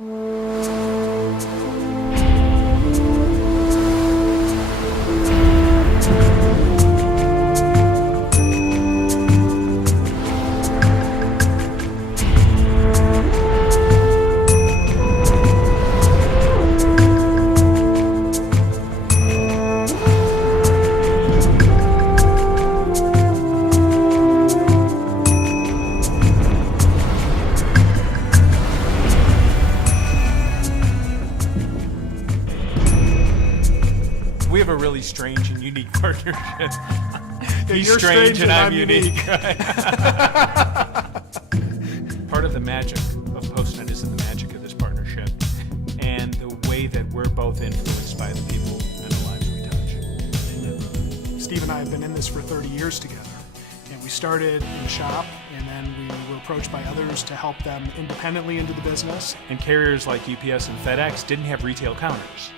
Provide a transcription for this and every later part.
We have a really strange and unique partnership. He's You're strange and I'm unique. unique. Part of the magic of PostNet is in the magic of this partnership and the way that we're both influenced by the people and the lives we touch. Steve and I have been in this for 30 years together. And we started in the shop, and then we were approached by others to help them independently into the business. And carriers like UPS and FedEx didn't have retail counters.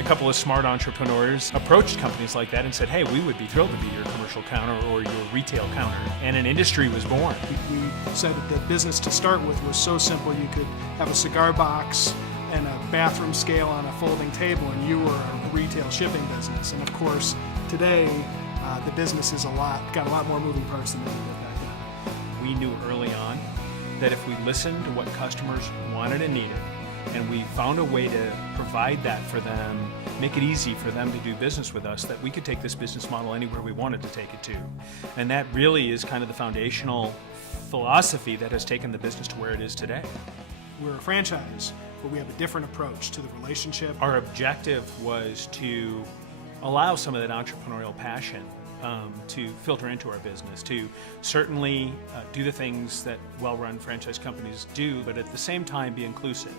A couple of smart entrepreneurs approached companies like that and said, hey, we would be thrilled to be your commercial counter or your retail counter. And an industry was born. We said that the business to start with was so simple. You could have a cigar box and a bathroom scale on a folding table, and you were a retail shipping business. And of course, today, the business is got a lot more moving parts than it did back then. We knew early on that if we listened to what customers wanted and needed, and we found a way to provide that for them, make it easy for them to do business with us, that we could take this business model anywhere we wanted to take it to. And that really is kind of the foundational philosophy that has taken the business to where it is today. We're a franchise, but we have a different approach to the relationship. Our objective was to allow some of that entrepreneurial passion to filter into our business, to certainly do the things that well-run franchise companies do, but at the same time be inclusive,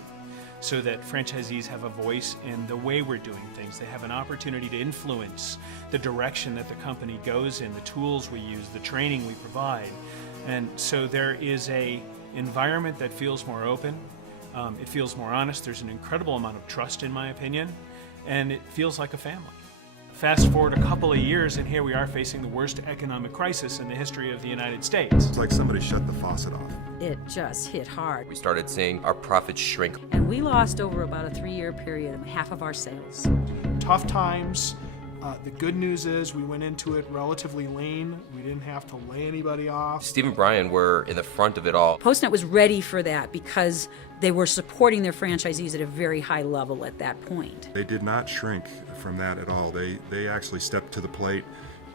so that franchisees have a voice in the way we're doing things. They have an opportunity to influence the direction that the company goes in, the tools we use, the training we provide. And so there is a environment that feels more open, it feels more honest, there's an incredible amount of trust in my opinion, and it feels like a family. Fast forward a couple of years and here we are facing the worst economic crisis in the history of the United States. It's like somebody shut the faucet off. It just hit hard. We started seeing our profits shrink. And we lost over about a 3-year period half of our sales. Tough times. The good news is we went into it relatively lean. We didn't have to lay anybody off. Steve and Brian were in the front of it all. PostNet was ready for that because they were supporting their franchisees at a very high level at that point. They did not shrink from that at all. They actually stepped to the plate,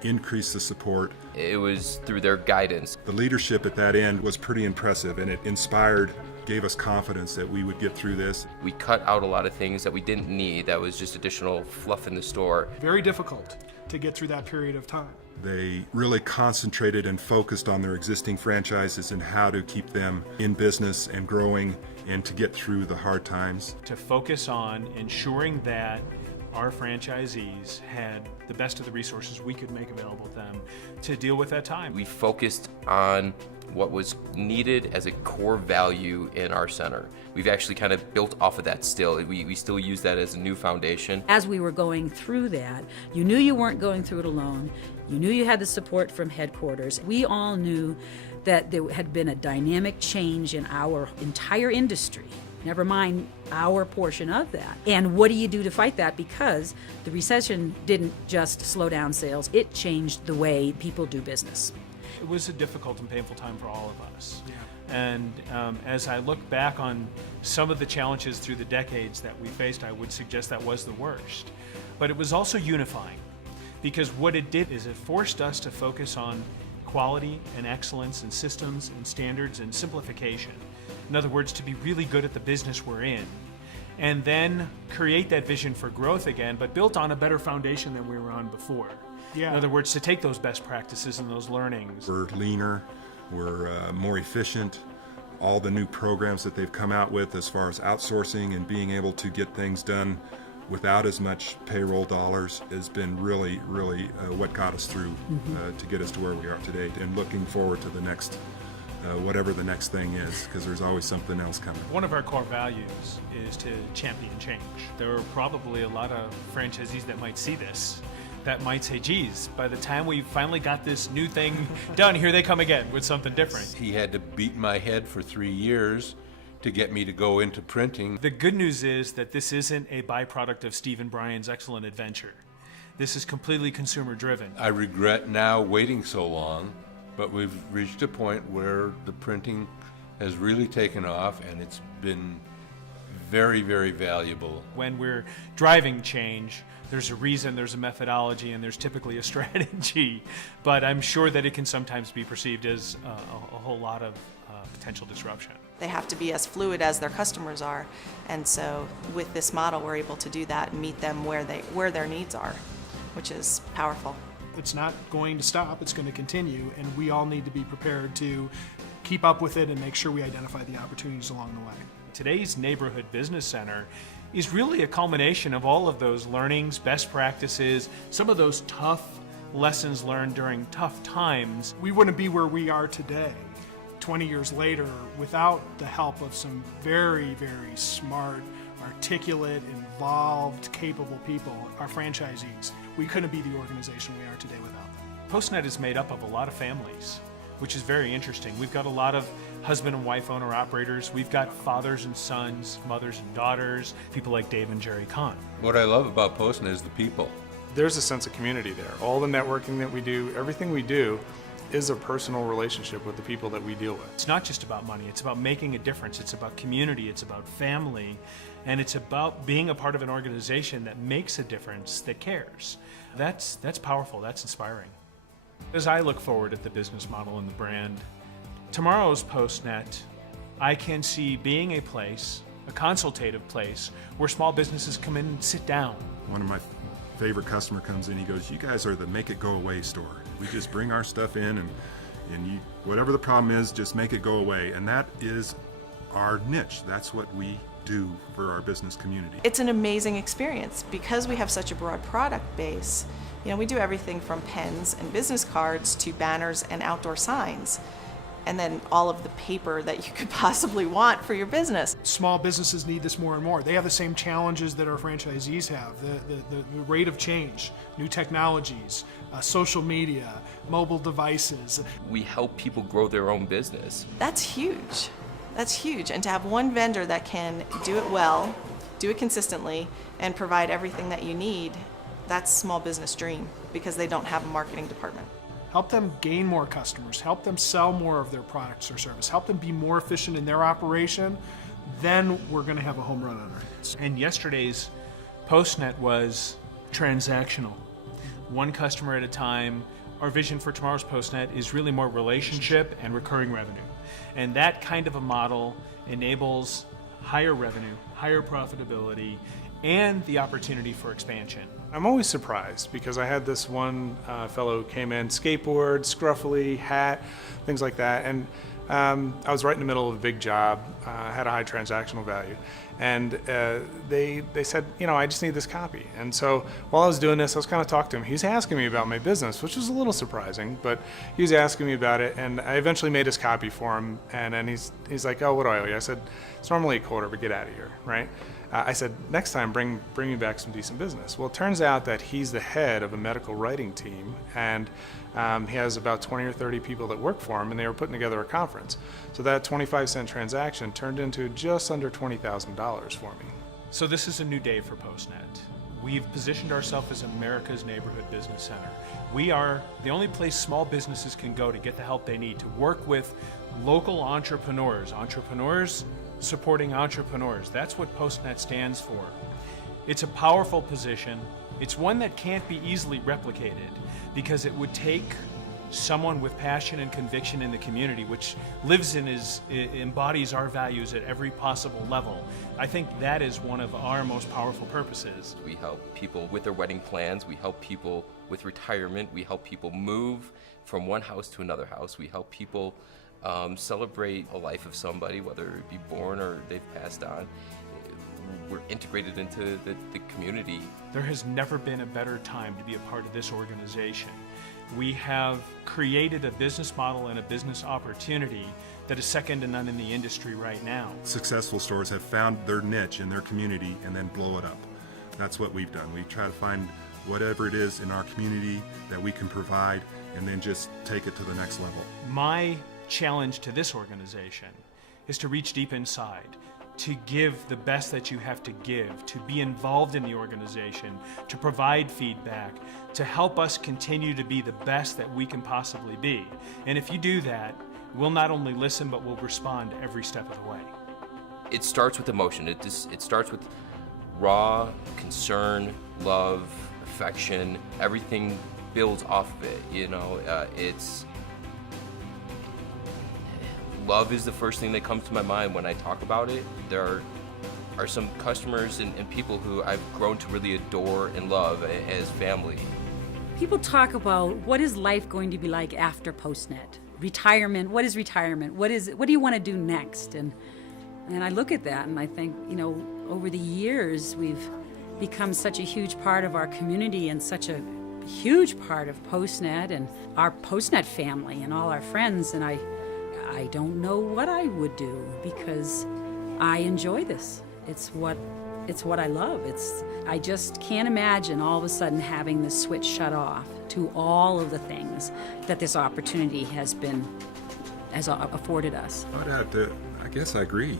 increased the support. It was through their guidance. The leadership at that end was pretty impressive, and it inspired, gave us confidence that we would get through this. We cut out a lot of things that we didn't need, that was just additional fluff in the store. Very difficult to get through that period of time. They really concentrated and focused on their existing franchises and how to keep them in business and growing and to get through the hard times. To focus on ensuring that our franchisees had the best of the resources we could make available to them to deal with that time. We focused on what was needed as a core value in our center. We've actually kind of built off of that still. We still use that as a new foundation. As we were going through that, you knew you weren't going through it alone. You knew you had the support from headquarters. We all knew that there had been a dynamic change in our entire industry. Never mind our portion of that. And what do you do to fight that? Because the recession didn't just slow down sales, it changed the way people do business. It was a difficult and painful time for all of us. Yeah. And as I look back on some of the challenges through the decades that we faced, I would suggest that was the worst. But it was also unifying, because what it did is it forced us to focus on quality and excellence and systems and standards and simplification. In other words, to be really good at the business we're in, and then create that vision for growth again, but built on a better foundation than we were on before. Yeah. In other words, to take those best practices and those learnings. We're leaner, we're more efficient. All the new programs that they've come out with as far as outsourcing and being able to get things done without as much payroll dollars has been really, really what got us through to get us to where we are today, and looking forward to the next whatever the next thing is, because there's always something else coming. One of our core values is to champion change. There are probably a lot of franchisees that might see this, that might say, geez, by the time we finally got this new thing done, here they come again with something different. He had to beat my head for 3 years to get me to go into printing. The good news is that this isn't a byproduct of Steve and Brian's excellent adventure. This is completely consumer driven. I regret now waiting so long, but we've reached a point where the printing has really taken off, and it's been very, very valuable. When we're driving change, there's a reason, there's a methodology, and there's typically a strategy. But I'm sure that it can sometimes be perceived as a whole lot of potential disruption. They have to be as fluid as their customers are, and so with this model we're able to do that and meet them where their needs are, which is powerful. It's not going to stop, it's going to continue, and we all need to be prepared to keep up with it and make sure we identify the opportunities along the way. Today's neighborhood business center is really a culmination of all of those learnings, best practices, some of those tough lessons learned during tough times. We wouldn't be where we are today 20 years later without the help of some very, very smart, articulate, involved, capable people, our franchisees. We couldn't be the organization we are today without them. PostNet is made up of a lot of families, which is very interesting. We've got a lot of husband and wife owner-operators. We've got fathers and sons, mothers and daughters, people like Dave and Jerry Kahn. What I love about PostNet is the people. There's a sense of community there. All the networking that we do, everything we do, is a personal relationship with the people that we deal with. It's not just about money, it's about making a difference, it's about community, it's about family, and it's about being a part of an organization that makes a difference, that cares. That's powerful, that's inspiring. As I look forward at the business model and the brand, tomorrow's PostNet, I can see being a place, a consultative place, where small businesses come in and sit down. One of my favorite customer comes in, he goes, "You guys are the make it go away store. We just bring our stuff in and you, whatever the problem is, just make it go away." And that is our niche. That's what we do for our business community. It's an amazing experience because we have such a broad product base. You know, we do everything from pens and business cards to banners and outdoor signs, and then all of the paper that you could possibly want for your business. Small businesses need this more and more. They have the same challenges that our franchisees have. The rate of change, new technologies, social media, mobile devices. We help people grow their own business. That's huge. That's huge. And to have one vendor that can do it well, do it consistently, and provide everything that you need, that's small business dream because they don't have a marketing department. Help them gain more customers, help them sell more of their products or service, help them be more efficient in their operation, then we're going to have a home run on our hands. And yesterday's PostNet was transactional, one customer at a time. Our vision for tomorrow's PostNet is really more relationship and recurring revenue. And that kind of a model enables higher revenue, higher profitability, and the opportunity for expansion. I'm always surprised because I had this one fellow who came in, skateboard, scruffily, hat, things like that, and I was right in the middle of a big job, had a high transactional value, and they said, you know, I just need this copy. And so while I was doing this, I was kind of talking to him. He's asking me about my business, which was a little surprising, but he was asking me about it, and I eventually made his copy for him, and then he's like, "Oh, what do I owe you?" I said, "It's normally $25, but get out of here," right? I said, "Next time, bring me back some decent business." Well, it turns out that he's the head of a medical writing team, and he has about 20 or 30 people that work for him, and they were putting together a conference. So that 25-cent transaction turned into just under $20,000 for me. So this is a new day for PostNet. We've positioned ourselves as America's neighborhood business center. We are the only place small businesses can go to get the help they need to work with local entrepreneurs supporting entrepreneurs. That's what PostNet stands for. It's a powerful position. It's one that can't be easily replicated because it would take someone with passion and conviction in the community, which lives in embodies our values at every possible level. I think that is one of our most powerful purposes. We help people with their wedding plans. We help people with retirement. We help people move from one house to another house. We help people celebrate a life of somebody, whether it be born or they've passed on. We're integrated into the community. There has never been a better time to be a part of this organization. We have created a business model and a business opportunity that is second to none in the industry right now. Successful stores have found their niche in their community and then blow it up. That's what we've done. We try to find whatever it is in our community that we can provide and then just take it to the next level. My challenge to this organization is to reach deep inside, to give the best that you have to give, to be involved in the organization, to provide feedback, to help us continue to be the best that we can possibly be. And if you do that, we'll not only listen, but we'll respond every step of the way. It starts with emotion. It starts with raw concern, love, affection. Everything builds off of it. You know, love is the first thing that comes to my mind when I talk about it. There are some customers and people who I've grown to really adore and love as family. People talk about what is life going to be like after PostNet? Retirement, what is retirement? What do you want to do next? And I look at that and I think, you know, over the years we've become such a huge part of our community and such a huge part of PostNet and our PostNet family and all our friends, and I don't know what I would do because I enjoy this. It's what I love. I just can't imagine all of a sudden having this switch shut off to all of the things that this opportunity has afforded us. I guess I agree.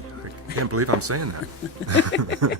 I can't believe I'm saying that.